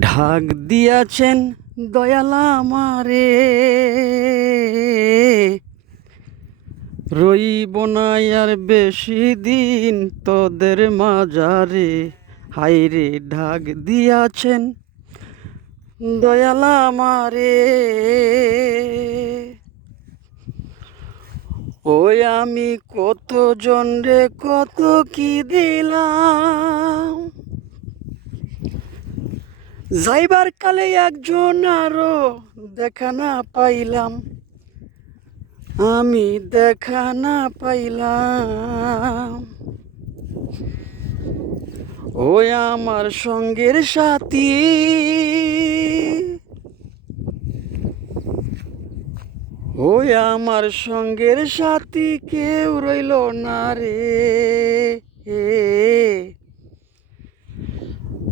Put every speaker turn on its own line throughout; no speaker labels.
ঢাক দিয়াছেন দয়ালা মারে রইব না আর বেশি দিন তোদের মাজারে। হাইরে ঢাক দিয়াছেন দয়ালা মারে ওই আমি কত জন রে, কত কি দিলাম? যাইবার কালে একজন আরও দেখা না পাইলাম। আমি দেখা না পাইলাম। ওই আমার সঙ্গের সাথী। ওই আমার সঙ্গের সাথী কেউ রইল না রে।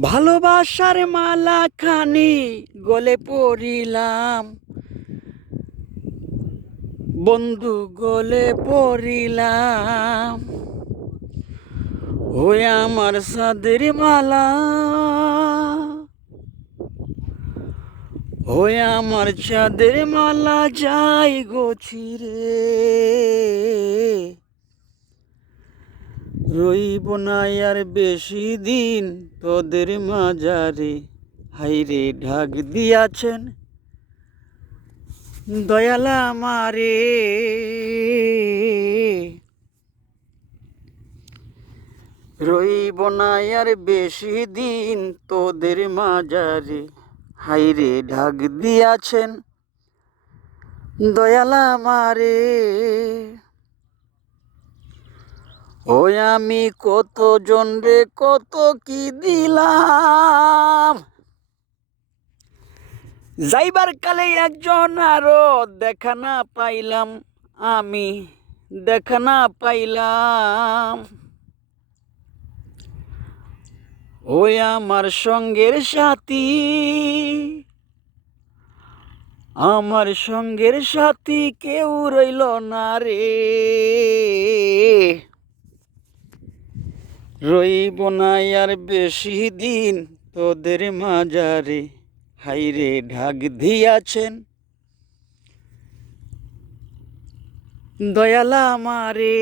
ভালোবাসার মালা খানি গলে পড়িলাম। বন্ধু গলে পড়িলাম। ওই আমার সাদের মালা। ওই আমার চাঁদের মালা যাই গোছি রে রইব না আর বেশি দিন তোদের মাজারে হাইরে ঢাক দিয়াছেন, দয়ালা মারে রইব না আর বেশি দিন তোদের মাজারে হাইরে ঢাক দিয়াছেন, দয়ালা মারে ওই আমি কত জন রে, কত কি দিলাম? যাইবার কালে একজন আরও দেখা না পাইলাম, আমি দেখা না পাইলাম। ওই আমার সঙ্গের সাথী, আমার সঙ্গের সাথী কেউ রইল না রে। রইব না আর বেশি দিন তোদের মাজারে। হাইরে ঢাক দিয়াছেন। দয়ালা মারে